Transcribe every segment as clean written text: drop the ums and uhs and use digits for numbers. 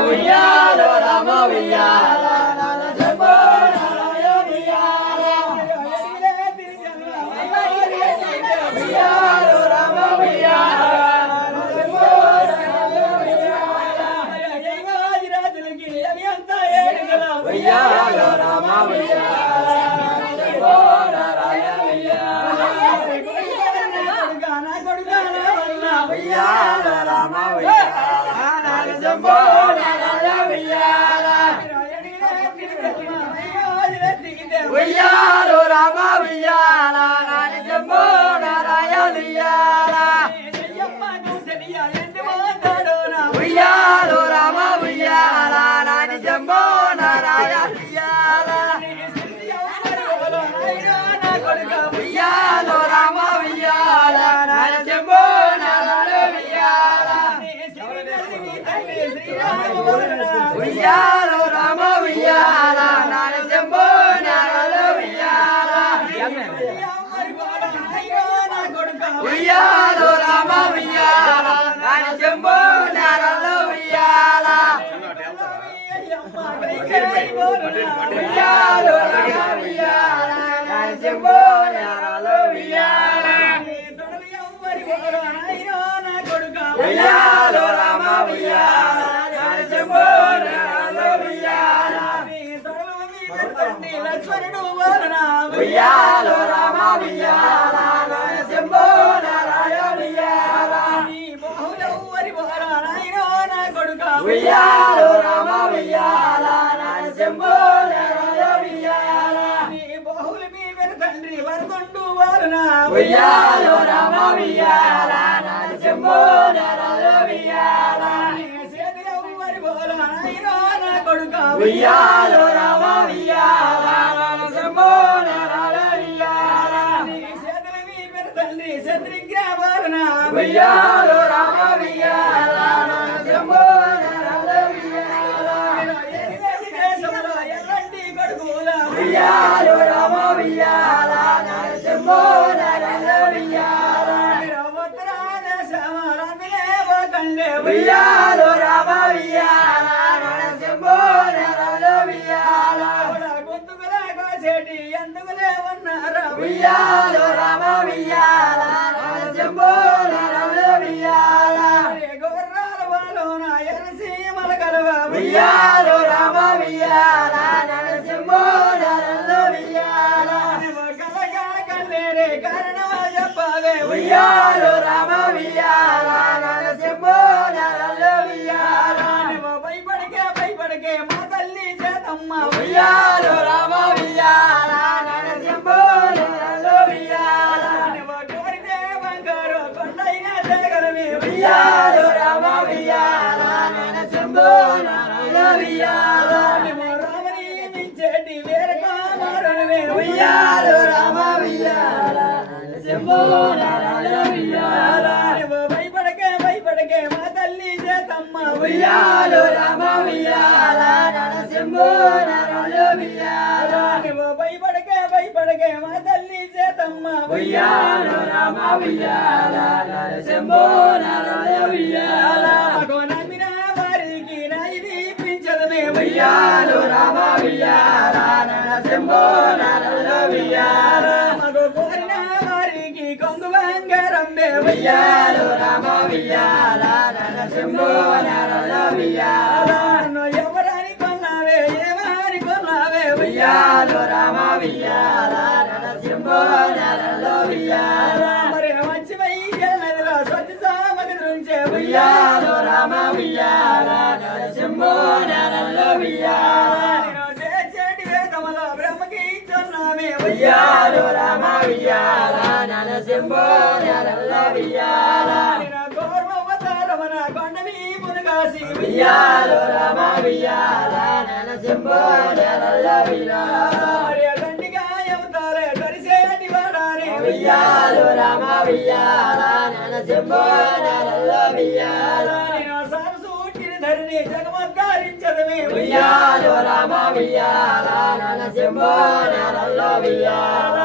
ఉయ్యాలో రామ ఉయ్యాల శంభో నారాయణ ఉయ్యాలో రామ ఉయ్యాల శంభో ఉయ్యాలో రామ ఉయ్యాల శంభో నారాయణ ఉయ్యాల రామ ఉయ్యాల శంభో నారాయణ ఉయ్యాలో రామ ఉయ్యాల శంభో నారాయణ ఉయ్యాలో రామ ఉయ్యాల శంభో నారాయణ ఉయ్యాలో రామ ఉయ్యాల శంభో ఉయ్యాలో రామ ఉయ్యాల శంభో నారాయణ ఉయ్యాలో రామ ఉయ్యాల శంభో నారాయణ ఉయ్యాలో రామ ఉయ్యాల శంభో నారాయణ ఉయ్యాలో రామ ఉయ్యాల శంభో నారాయణ ఉయ్యాలో రామ ఉయ్యాల శంభో నారాయణ ఉయ్యాలో రామ ఉయ్యాల శంభో నారాయణ ఉయ్యాలో రామ ఉయ్యాల శంభో నారాయణ ఉయ్యాలో రామ ఉయ్యాల శంభో నారాయణ ఉయ్యాలో రామ ఉయ్యాల శంభో ఉయ్యాలో రామ ఉయ్యాల శంభో ఉయ్యాలో రామ ఉయ్యాల శంభో ఉయ్యాలో రామ ఉయ్యాల శంభో ఉయ్యాలో రామ ఉయ్యాల శంభో ఉయ్యాలో రామ ఉయ్యాల శంభో భయపడకే మా తల్లి చేతమ్మ ఉయ్యాలో రామ ఉయ్యాల శంభో ఉయ్యాల కోరితే బంగారు కొండైన జగరమే ఉయ్యాలో రామ ఉయ్యాల శంభో ఉయ్యాల రామని మించేటి వేరకామారణమే ఉయ్యాలో రామ ఉయ్యాల శంభో ఉయ్యాల భయపడకే మా తల్లి చేతమ్మ ఉయ్యాలో రామ ఉయ్యాల శంభో ఉయ్యాల భయపడకే మా తల్లి చేతమ్మ ఉయ్యాలో రామ ఉయ్యాల శంభో ఉయ్యాల నమ్మిన వారికి నాయని పించదమే ఉయ్యాలో రామ ఉయ్యాల శంభో ఉయ్యాల మగో కోరిన వారికి కొంగు బంగారంబే ఉయ్యాలో రామ ఉయ్యాల శంభో ఉయ్యాల ఎవరని కొన్నావే ఏమని కొన్నావే ఉయ్యాలో రామ ఉయ్యాల శంభో ఉయ్యాల మరి మంచి వైద్యుల స్వచ్ఛ సామగ్రి నుంచే ఉయ్యాలో రామ ఉయ్యాల శంభో ఉయ్యాల చేటి వేదములో బ్రహ్మకి చున్నామే ఉయ్యాలో రామ ఉయ్యాల శంభో ఉయ్యాల గౌరవతారమన కొండవి మునగాసి ఉయ్యాలో రామ ఉయ్యాల శంభో ఉయ్యాల దండిగా ఎవతారే తరిసేటి వాడారే ఉయ్యాలో రామ ఉయ్యాల శంభో ఉయ్యాల సరసూటిని ధరిని జగమద్దారించదమే ఉయ్యాలో రామ ఉయ్యాల శంభో ఉయ్యాల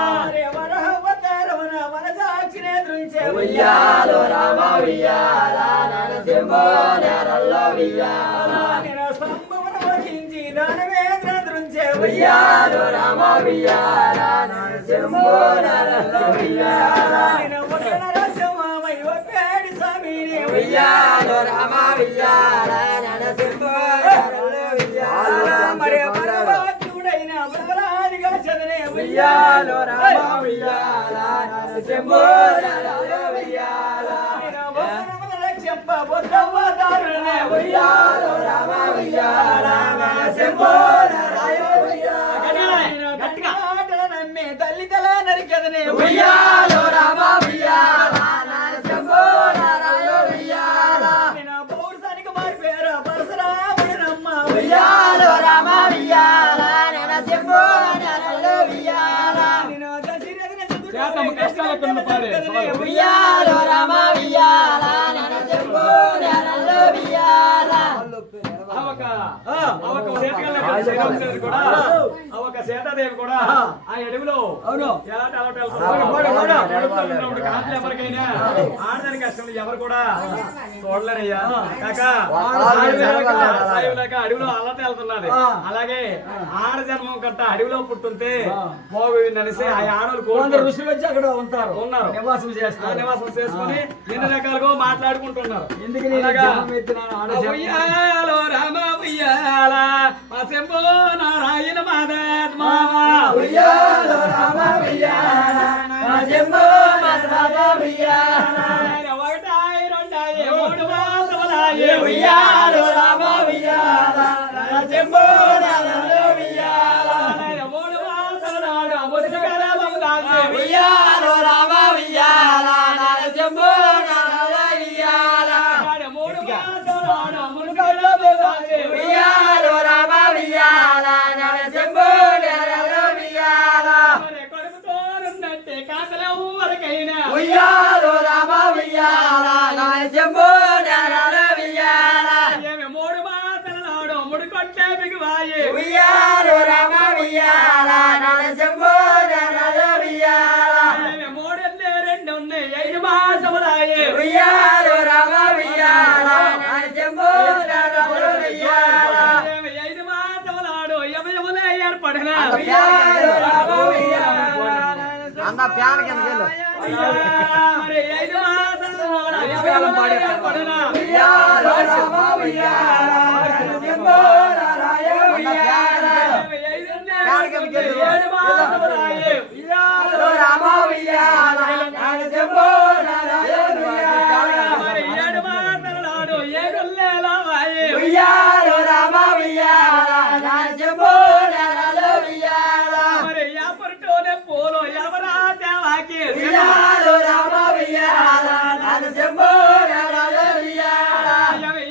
వరహవతారమన మన సాక్షినే దృంచే నదులుంచే ఉయ్యాలో రామ ఉయ్యాల నరసింహో నెరల్లో ఉయ్యాల నేను స్తంభమున వహించి దానవేంద్ర నదులుంచే ఉయ్యాలో రామ ఉయ్యాల నరసింహో నెరల్లో ఉయ్యాల నేను ఒక నరసింహమై ఒప్పేడి స్వామిని ఉయ్యాలో రామ ఉయ్యాల నరసింహో నెరల్లో ఉయ్యాల మరి పరమాత్ముడైన బలరాదిగా చదివే ఉయ్యాలో రామ ఉయ్యాల నరసింహో నెరల్లో ఉయ్యాల చెప్ప బొద్దవ్వదారునే ఉయ్యాలో రామ ఉయ్యాల నరసింహో నెరల్లో ఉయ్యాల గట్టిగా మాటలు నమ్మి తల్లి తల నరికెదనే ఉయ్యాలో రామ ఉయ్యాల నరసింహో నెరల్లో ఉయ్యాల నేను పౌరుషానికి మారిపోయారు పరశురాముడి నమ్మ ఉయ్యాలో రామ ఉయ్యాల నరసింహో నెరల్లో ఉయ్యాల నేను దశరథుని శాతము కష్టాలకున్న పాడే సవాలు. ఉయ్యాలో రామ ఉయ్యాల నరసింహో నెరల్లో ఉయ్యాల అవక సీతాదేవి కూడా ఆ అడవిలో ఎలాంటి కాంతులు ఎవరికైనా ఆడదానికి కష్టం ఎవరు కూడా చూడలేరయ్యా కాక లేక అడవిలో అల్లట వెళ్తున్నది అలాగే ఆడ జన్మం కట్ట అడవిలో పుట్టుంటే బాగుంది అనేసి ఆ ఆడవాళ్ళు ఋషులు వచ్చి అక్కడ ఉంటారు ఉన్నారు నివాసం చేస్తారు నివాసం చేసుకుని ఎన్ని రకాలుగా మాట్లాడుకుంటున్నారు ఎందుకు నేను అలాగా జన్మం ఎత్తినాను? ఆడ జన్మం. ఉయ్యాలో రామ ఉయ్యాల మా శంభో నారాయణ మాదాత్మా ఉయ్యాలో రామ ఉయ్యాల నరసింహో నెరల్లో ఉయ్యాల ఒకటాయి రెండాయి మూడు మాసములాయి ఉయ్యాలో రామ ఉయ్యాల నరసింహో నెరల్లో ఉయ్యాల మూడు మాసములాడు ముసుకరము దాచి ఉయ్యాలో రామ ఉయ్యాల నరసింహో నెరల్లో ఉయ్యాల మూడు మాసములాడు ముసుకరము దాచి ఉయ్యాలో రామ ఉయ్యాల నరసింహో నెరల్లో ఉయ్యాల కొడుకుతోనున్నట్టే కాకలెవ్వరికైనా ఉయ్యాలో రామ ఉయ్యాల నరసింహో నెరల్లో ఉయ్యాల ఏమి మూడు మాసములాడు ముడికొట్టే బిగువాయి ఉయ్యాలో రామ ఉయ్యాల నరసింహో నెరల్లో ఉయ్యాల ఏమి మూడున్నే రెండు ఉన్నాయి 5 మాసములాయి ఉయ్యాలో రామ ఉయ్యాల నరసింహో నెరల్లో ఉయ్యాల ఏమి 5 మాసములాడు యమయములే ఏర్పడిన ఉయ్యాలో రామ ఉయ్యాల అన్న ప్యాన్ కిందకెళ్ళు. మరి 5 మాసములాడు యమయములే ఏర్పడిన ఉయ్యాలో రామ ఉయ్యాల నరసింహో నెరల్లో ఉయ్యాల 7 మాసములాయి ఉయ్యాలో రామ ఉయ్యాల నరసింహో నెరల్లో ఉయ్యాల మరి 7 మాసములాడు ఏడుల్లేలాయి ఉయ్యాలో రామ ఉయ్యాల నరసింహో నెరల్లో ఉయ్యాల మరి యాపరుటోనే పోలో ఎవరా దేవాకి ఉయ్యాలో రామ ఉయ్యాల నరసింహో నెరల్లో ఉయ్యాల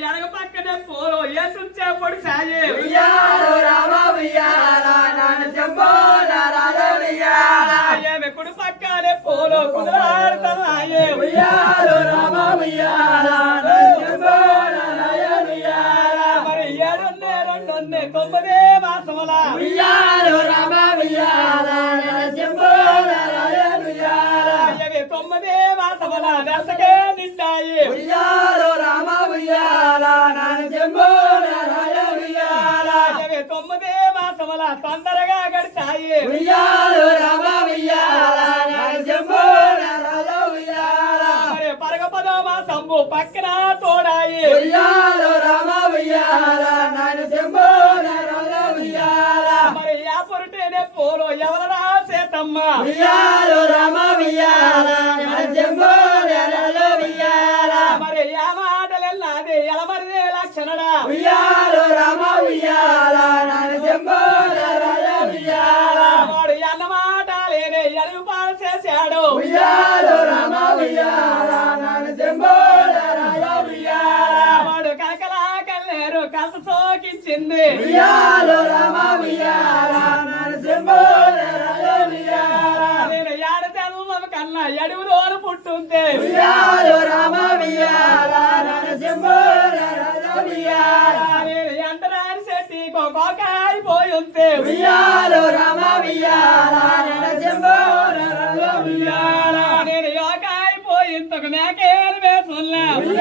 ఎనగ పక్కనే పోలో ఎటుంచే పొడి సాయి ఉయ్యాలో రామ ఉయ్యాల నరసింహో నెరల్లో ఉయ్యాల ఏమి కుడి పక్కనే పోలో కుదరాడుతున్నాయి ఉయ్యాలో రామ ఉయ్యాల నరసింహో నెరల్లో ఉయ్యాల మరి 7 2 9 మాసముల ఉయ్యాలో రామ ఉయ్యాల నరసింహో నెరల్లో ఉయ్యాల ఏమి 9 మాసముల దశకే నిండాయి ఉయ్యాలో రామ ఉయ్యాల నరసింహో నెరల్లో ఉయ్యాల ఏమి 9 మాసముల తొందరగా గడిచాయి ఉయ్యాలో రామ ఉయ్యాల నరసింహో నెరల్లో ఉయ్యాల మరి పరగ 10 మాసంబు పక్కన తోడాయి ఉయ్యాలో రామ ఉయ్యాల నరసింహో నెరల్లో ఉయ్యాల మరి యాపరుటేనే పోలో ఎవరా సేతమ్మ ఉయ్యాలో రామ ఉయ్యాల నరసింహో నెరల్లో ఉయ్యాల మరి యా మాటలెల్లాది ఎలమరిదే లక్షణడా ఉయ్యాలో రామ ఉయ్యాల నరసింహో నెరల్లో ఉయ్యాల వాడు అన్న మాట లేని ఎలుగు పాలు చేశాడు ఉయ్యాలో రామ ఉయ్యాల నరసింహో నెరల్లో ఉయ్యాల వాడు కలకలా కల్లేరు కలత సోకించింది ఉయ్యాలో రామ ఉయ్యాల నరసింహో నెరల్లో ఉయ్యాల నేను ఏడ చదువు కన్నా ఎడుగులోను పుట్టుంటే ఉయ్యాలో రామ ఉయ్యాల నరసింహో నెరల్లో ఉయ్యాల నేను ఎంటరాని శెట్టి కోకాయిపోయి ఉంటే ఉయ్యాలో రామ ఉయ్యాల నరసింహో నెరల్లో ఉయ్యాల నేను యోకాయిపోయింది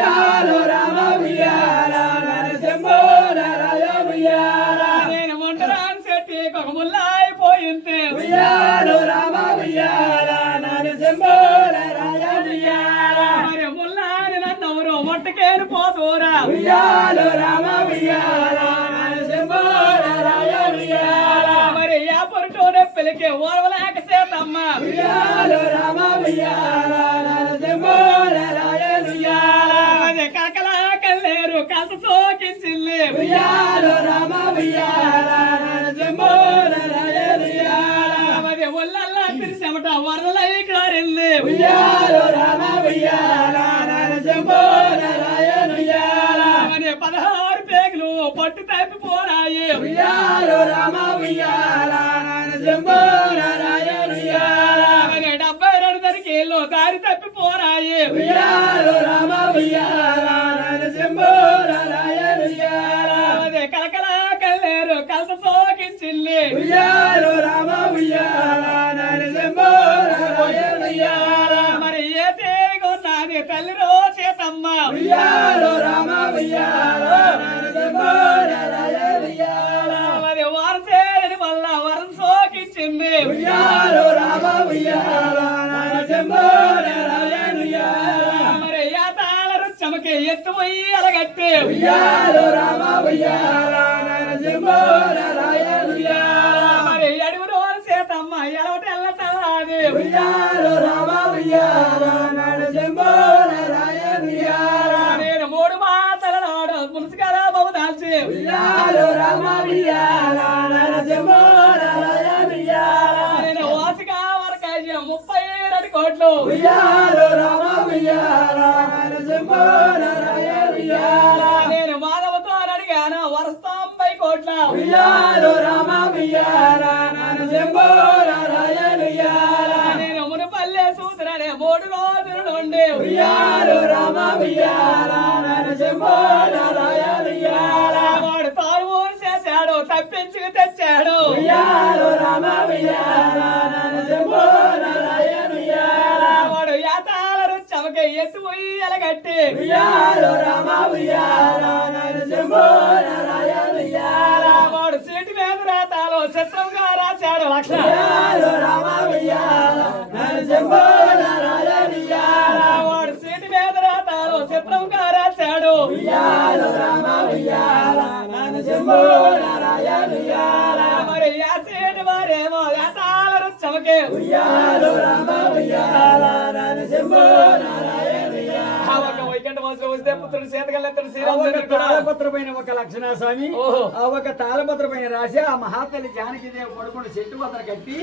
ఉయ్యాలో రామ ఉయ్యాల నరసింహో నరాజ ఉయ్యాల నేను మొంటరాని చెట్టి ఒక ముల్లాయిపోయింది ఉయ్యాలో రామ ఉయ్యాల నరసింహో నరాజ ఉయ్యాల మరి ముల్లాని నన్నెవరు మొట్టకేని పోదూరా ఉయ్యాలో రామ ఉయ్యాల నరసింహో నరాజ ఉయ్యాల మరి ఆ పొరుటూనే పిలికి ఓర్వలేక సేతమ్మ ఉయ్యాలో రామ ఉయ్యాల నరసింహో నరాజ ఉయ్యాల అది కాకలా కల్లేరు కాస్త సోకించింది ఉయ్యాలో రామ ఉయ్యాల నరసింహో నరాజ ఉయ్యాల మరి ఒళ్ళల్లా తిరిసెమట వరలై కారింది ఉయ్యాలో రామ ఉయ్యాల నరసింహో నరాజ ఉయ్యాల మరి 16 పేగులు పట్టు తప్పిపోరాయి ఉయ్యాలో రామ ఉయ్యాల నరసింహో నరాజ ఉయ్యాల మరి 72 దరికేళ్ళు దారి తప్పిపోరాయి ఉయ్యాలో రామ ఉయ్యాల నరసింహో నరాజ ఉయ్యాల మరి కలకలా కల్లేరు కలత సోకించింది ఉయ్యాలో రామ ఉయ్యాల నరసింహో నరాజ ఉయ్యాల మరి ఏ తేగొన్నది తల్లి రో చేతమ్మ ఉయ్యాలో రామ ఉయ్యాల నరసింహో నరాజ ఉయ్యాల మరి వారసేరని వల్ల వరం సోకించింది ఉయ్యాలో రామ ఉయ్యాల నరసింహో నరాజ ఉయ్యాల మరి ఏ తాళ రుచ్చమకి ఎత్తుపోయి అలగట్టి ఉయ్యాలో రామ ఉయ్యాల నరసింహో నరాజ ఉయ్యాల మరి అడుగురు చేతమ్మ ఎలవటెల్ల తల్లాది ఉయ్యాలో రామ ఉయ్యాల నరసింహో నరాజ ఉయ్యాల నేను 3 మాసాల నాడు మున్సికరా బాబు దాల్చి ఉయ్యాలో రామ ఉయ్యాల నరసింహో నరాజ ఉయ్యాల నేను వాసిగా వరకాయ 32 కోట్లు ఉయ్యాలో రామ ఉయ్యాల నరసింహో నరాజ ఉయ్యాల నేను మాధవతో అడిగాను వరస 90 కోట్ల ఉయ్యాలో రామ ఉయ్యాల నరసింహో నరాజ ఉయ్యాల నేను మునుపల్లె సూత్రనే 3 రోజుల నుండి ఉయ్యాలో రామ ఉయ్యాల నరసింహో నరాజ ఉయ్యాల వాడు తారుమూరు చేశాడు తప్పించుకు తెచ్చాడు ఉయ్యాలో రామ ఉయ్యాల నరసింహో నరాజ ఉయ్యాల వాడు యాతాల రుచ్చమకి ఎత్తుపోయి ఎలగట్టి ఉయ్యాలో రామ ఉయ్యాల నరసింహో నరాజ ఉయ్యాల వాడు సీటు మీద రాతాలో చిత్రంగా రాశాడు లక్ష ఉయ్యాలో రామ ఉయ్యాల నరసింహో నరాజ ఉయ్యాల వాడు సీటు మీద రాతాలో చిత్రంగా రాశాడు ఉయ్యాలో రామ ఉయ్యాల నరసింహో నరాజ ఉయ్యాల మరి ఆ సీటు వారేమో యాతాల రుచ్చమకి ఉయ్యాలో రామ ఉయ్యాల నరసింహో నరాజ ఉయ్యాల ఒక వైకుంఠ మాసం వస్తే పుత్రుడు చేతగలెత్తడు ఒక శ్రీరాముడు కూడా తాళపత్రమైన ఒక లక్షణ స్వామి ఓహో. ఆ ఒక తాళపత్రమైన రాసి ఆ మహాతల్లి జానకిదేవి పడుకుని చెట్టు పత్ర కట్టి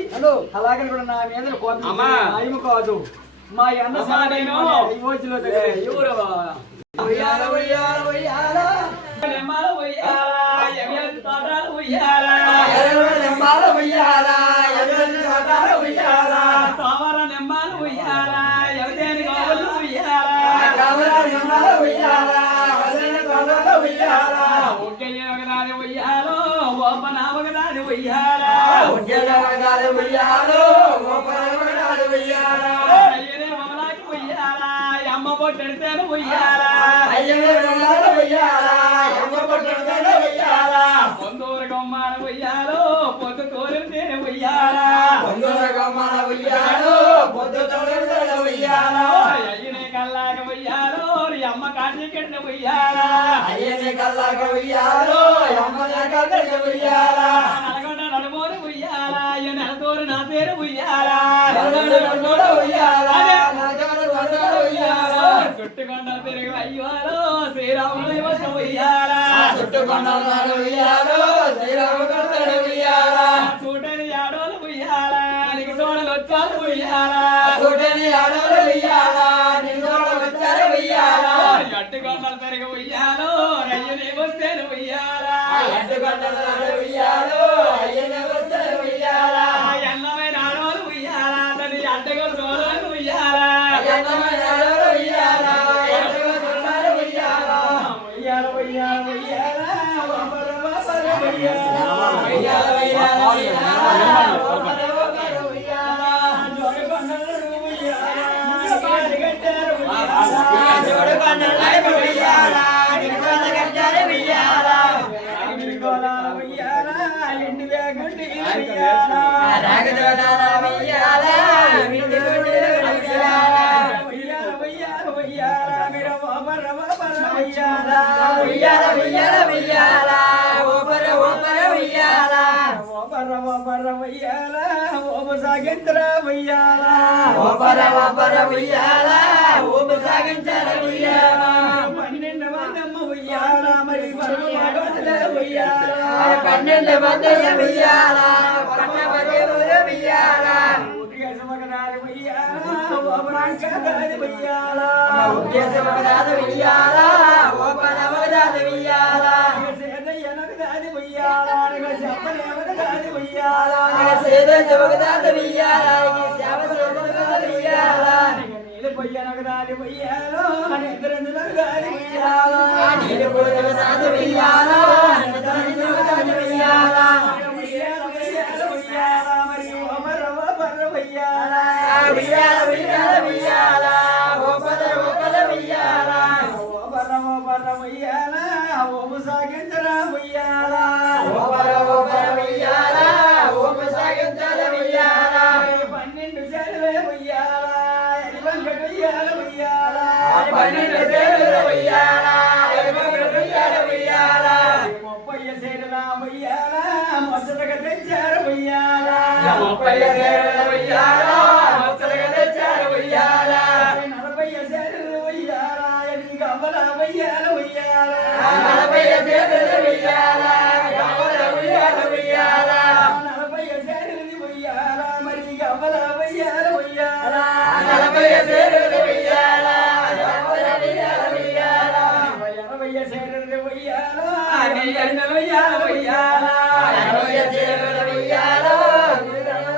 అలాగని కూడా నా మీద కోపం అమ్మా. ఆయము కాదు మా అన్న అమ్మా, నేను- యోచనలో ఉయ్యాల ఉయ్యాల ఉయ్యాల నెమ్మాల ఉయ్యాల, ఎగేరు తోటలు ఉయ్యాల, ఎర్రని నెమ్మాల ఉయ్యాల ఎర్రని తోటల ఉయ్యాల తోమర నెమ్మాల ఉయ్యాల, ఎవదేని గోవులు ఉయ్యాల, కమల నెమ్మాల ఉయ్యాల ఎర్రని తోటల ఉయ్యాల ఒక్కయ్య ఒకదాని ఉయ్యాలో, ఓప నామగదాని ఉయ్యాల, ఉయ్యాల ఉయ్యాలో గోపరమనాడు ఉయ్యాల అయ్యనే మమలాకి ఉయ్యాల, అమ్మ పొట్టెడితేను ఉయ్యాల, అయ్యనే నెమ్మాల ఉయ్యాల ఎమ్మ పట్టుదల ఉయ్యాల పొందూరు గొమ్మాల ఉయ్యాలో, పొద్దు తోరిన తేనె ఉయ్యాల, పొందుల గమ్మల ఉయ్యాలో పొద్దు తొలగల ఉయ్యాల అయ్యనే కల్లాక ఉయ్యాలో, అమ్మ కాటి కింద ఉయ్యాల, అయ్యని కల్లాక ఉయ్యాలో ఎమ్మల కల్లక ఉయ్యాల నల్గొండ నడుమోని ఉయ్యాల, అయ్య నెలతోరు నా పేరు ఉయ్యాల, నల్లడు వందల ఉయ్యాల నగరు వందల ఉయ్యాల చుట్టుకొండ తిరిగి అయ్యాలో, శ్రీరాముడు వశ ఉయ్యాల, చుట్టుకొండల ఉయ్యాలో శ్రీరామకృష్ణుడు ఉయ్యాల చూడని ఆడోలు ఉయ్యాల, నీకు చూడలు వచ్చాలు ఉయ్యాల, చూడని ఆడలు ఉయ్యాల నిన్నోడ వచ్చారు ఉయ్యాల గట్టుకొండలు తిరిగి ఉయ్యాలో, రయ్యని వస్తేను ఉయ్యాల, ఎడ్డుకొండల ఉయ్యాలో అయ్యని వచ్చారు ఉయ్యాల ఎన్నమైన ఆడోలు ఉయ్యాల, తల్లి అడ్డగా చూడలు ఉయ్యాల, ఎన్నమైన ఆడలు ఉయ్యాల ఎడ్డుకొండల ఉయ్యాల ఉయ్యాల ఉయ్యాల ఉయ్యాల ఉయ్యాల ఉయ్యాల ఉయ్యాల ఉయ్యాల నల్లైపు ఉయ్యాల నిలువల గజ్జాల ఉయ్యాల గోదాల ఉయ్యాల ఎండి వేగుండి ఉయ్యాల రాగదోదాల ఉయ్యాల మిండి గుండెల ఉయ్యాల ఉయ్యాల ఉయ్యాల ఉయ్యాల మీరు ఓపర ఓపర ఉయ్యాల ఉయ్యాల ఉయ్యాల ఉయ్యాల ఓపర ఓపర ఉయ్యాల ఓపర ఓపర ఉయ్యాల ఓప సాగింద్ర ఉయ్యాల ఓపర ఓపర ఉయ్యాల ఊప సాగించాల ఉయ్యాల 12 మందమ్మ ఉయ్యాల మరి పరమగొండ ఉయ్యాల 12 మంది ఉయ్యాల పరమవదే ఉయ్యాల ఉద్దేశమగనాది ఉయ్యాల ఓపరాంకదాది ఉయ్యాల ఉద్దేశమగనాది ఉయ్యాల ఓపరమగనాది ఉయ్యాల సేదయ్యనగదాది ఉయ్యాల చెప్పలేమగదాది ఉయ్యాల సేదయ్యనగదాది ఉయ్యాల శ్యామ సేదయ్యనగదాది ఉయ్యాల నీళ్ళు పొయ్యనగదాది ఉయ్యాల నిద్రంజనగదాది ఉయ్యాల నీళ్ళు పొయ్యనగదాది ఉయ్యాల నిద్రంజనగదాది ఉయ్యాల మరి ఓపర ఓపర ఉయ్యాల ఉయ్యాల ఉయ్యాల ఉయ్యాల ఓపర ఓపర ఉయ్యాల ఓపర ఓపర ఉయ్యాల ఓపు సాగించర ఉయ్యాల ఓపర ఓపర ఉయ్యాల ఓప సాగించాల ఉయ్యాల 12 సెలవే ఉయ్యాల ఎలివంగ ఉయ్యాల ఉయ్యాల 12 సెలవే ఉయ్యాల ఎలివంగ ఉయ్యాల ఉయ్యాల 30 సెలవే ఉయ్యాల మొసలగా తెచ్చారు ఉయ్యాల 30 సెలవే ఉయ్యాల మొసలగా తెచ్చారు ఉయ్యాల 40 సెలవే ఉయ్యాల ఎన్ని గవ్వల ఉయ్యాల ఉయ్యాల 40 సెలవే ఉయ్యాల గవ్వల ఉయ్యాల ఉయ్యాల 40 సెలవే ఉయ్యాల మరి గవ్వల ఉయ్యాల ఉయ్యాల 40 సెలవే ఉయ్యాల గవ్వల ఉయ్యాల ఉయ్యాల 20 సెలవే ఉయ్యాల నీ ఎండలు ఉయ్యాల ఉయ్యాల 20 సెలవే ఉయ్యాల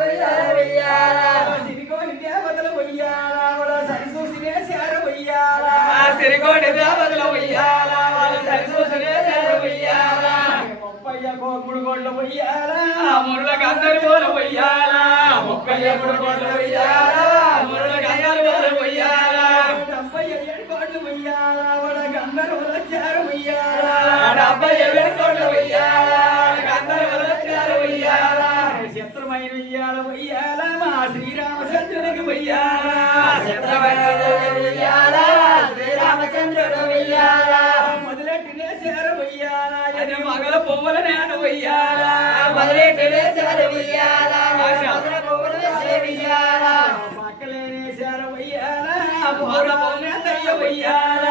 ఉయ్యాల ఉయ్యాల సిరికోని దేవతల ఉయ్యాల వడ సరిసూసినే శార ఉయ్యాల సిరికోటి దేవతల ఉయ్యాల వాళ్ళు సరిసూసినేశారు ఉయ్యాల 30 కోకుడు గొడ్ల ఉయ్యాల మురులకు అందరి పోల ఉయ్యాల 33 కోట్ల ఉయ్యాల మురులకు అందరి పోల ఉయ్యాల 77 కోట్లు ఉయ్యాల వడ గంధర్వ వచ్చారు ఉయ్యాల 77 కోట్ల ఉయ్యాల అందరి వచ్చారు ఉయ్యాల చిత్రమైన ఉయ్యాల ఉయ్యాల మా శ్రీరామచంద్రునికి ఉయ్యాల చిత్రమైన ఉయ్యాల శ్రీరామచంద్రుడు ఉయ్యాల మొదలెట్టినే శార ఉయ్యాల అది మగల పువ్వుల నేను ఉయ్యాల మొదలెట్టేశారు ఉయ్యాల మొదల పువ్వులు వేసే ఉయ్యాల పక్కలేనే శార ఉయ్యాల పౌరాలనే దయ్య ఉయ్యాల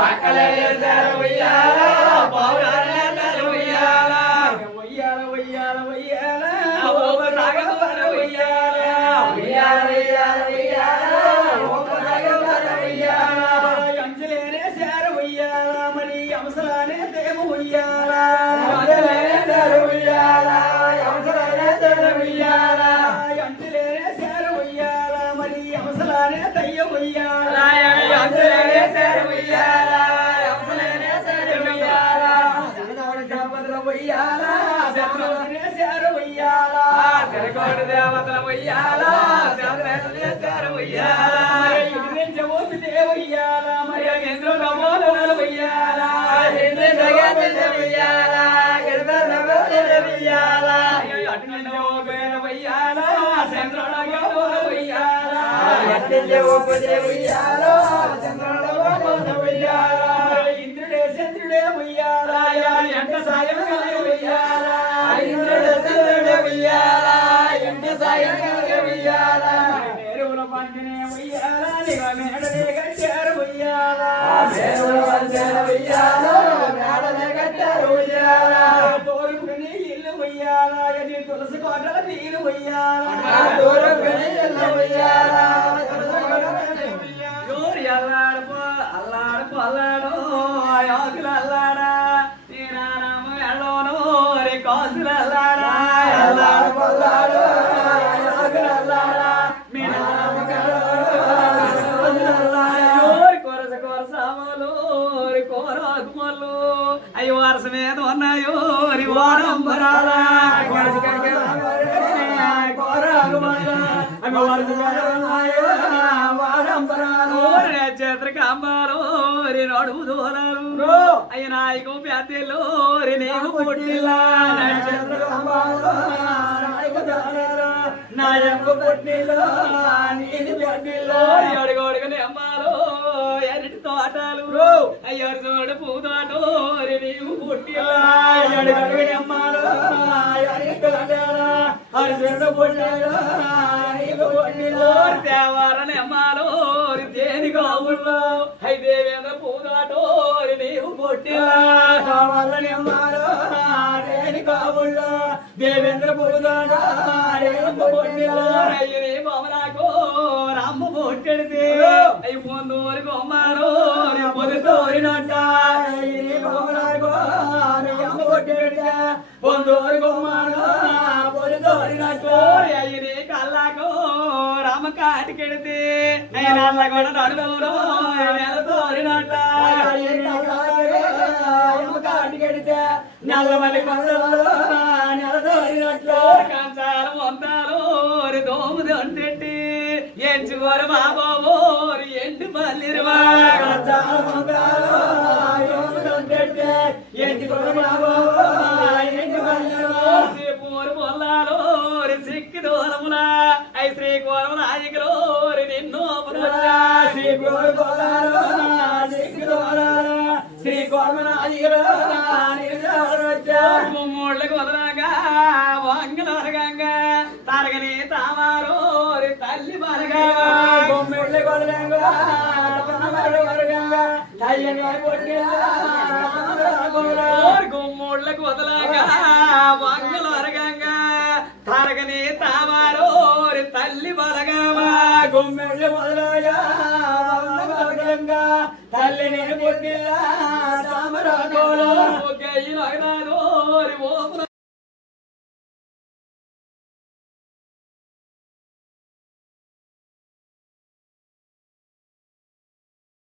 పక్కలేశారు ఉయ్యాల పౌరాలు ఉయ్యాల ఉయ్యాల ఉయ్యాల ఉయ్యాల ఓమ సాగవర ఉయ్యాల ఉయ్యాల ఉయ్యాల ఉయ్యాల ఓపనగవర ఉయ్యాల అంజలేనే శార ఉయ్యాల మరి అంశలానే దేవ ఉయ్యాల మొదలెట్టేశారు ఉయ్యాల అవసరమైతే ఉయ్యాల అంజలేనే శార ఉయ్యాల మరి అంశలానే దయ్య ఉయ్యాల అంజలేశారు ఉయ్యాల అవసరమైతే ఉయ్యాల శరణోడి దేవతల ఉయ్యాల శరణోడినే శార ఉయ్యాల సిరికోటి దేవతల ఉయ్యాల చేశారు ఉయ్యాల ఇంద్రజమోతి దేవ ఉయ్యాల మరి ఇంద్రుల నమోదలు ఉయ్యాల ఇంద్ర జగతిన ఉయ్యాల గర్భ ఉయ్యాల అటు నుండి ఓ పేరు ఉయ్యాల చంద్రుల గౌరవ ఉయ్యాల ఎట్టిల్లే ఒప్పుదే ఉయ్యాల చంద్రుల ఉయ్యాల ఇంద్రుడే చంద్రుడే ఉయ్యాల ఎంట సాయం కలిగి ఉయ్యాల ఇంద్రుడు చంద్రుడు ఉయ్యాల ఇంటి సాయం కలిగి ఉయ్యాల నేరువుల పంచనే ఉయ్యాల నివ మేడలే గచ్చారు ఉయ్యాల దేవుడు వందన ఉయ్యాల మేడలే కట్టారు ఉయ్యాల తోరుకుని ఇల్లు ఉయ్యాల ఎది తులసి కోటల నీరు ఉయ్యాల దూరకుని ఇల్లు ఉయ్యాల ఊరి అల్లాడుపో అల్లాడుపో అల్లాడు యోగులు అల్లాడా నీ నానమ్మ ఎల్లోను రే కాసులు అల్లాడా అల్లాడు పొల్లాడు అల్లాడా మీ నాన్న ఊరి కొరస కొరసామలు ఊరి కోరాకుమల్లు అయ్యి వరస మీద ఉన్నాయో రి వారంబరాల అవి వరుసగాయో వారంపరాలు చేత్రకాంబాలో నడుము దూరాలు అయ్య నాయకు పెద్దలు నీకు పుట్టిల్లా నాయకు పుట్టిలో నీది పుట్టిలో అడుగడుగుని అమ్మాలో ఎరటి తోటలు అయ్యారు చూడు పూతోటో నీకు పుట్టిల్లా అడుగడుగుని అమ్మాలో అర్జునుడు పుట్టాడు నీకు పుట్టిలో దేవారని అమ్మాలో దేని కావుల్లో అయి దేవేంద్ర పూతోటో నీకు పుట్టిల్లా కావాలని అమ్మాలో దేని కావుల్లో దేవేంద్ర పుట్టాడు పుట్టిలో అయ్యని బొమ్మలాకో రామ్మ పొట్టెడితే అయ్యి పొందూరి బొమ్మలో పొద్దుతోరినట్ట పొందూరి బొమ్మను పొందూరినట్టు అయ్యని కళ్ళాకో రామ కాటికెడితే అయ్యి నల్ల కూడా నడుములో తోరినట్ట కాటికెడితే నల్లమల్లి కొండలు నెలదోరినట్లు కంచాలు వంతాలు దోము దొంటెట్టి ఎంచుకోరు బాబోరు ఎండు పల్లిరువా పూరు పొల్లాలో సిక్కి దూరమున ఐ శ్రీకోరమున ఆయకులో నిన్ను మూళ్ళకు వదలగా వంగల వరగంగా తరగని తామారో తల్లి బలగా గుమ్మూళ్ళకు వదలగా వంగల వరగంగా తరగని తామారో తల్లి బలగా గుమ్మెళ్ళు మొదలగా తల్లిని పుట్టిలా తామరాకోలో ఓ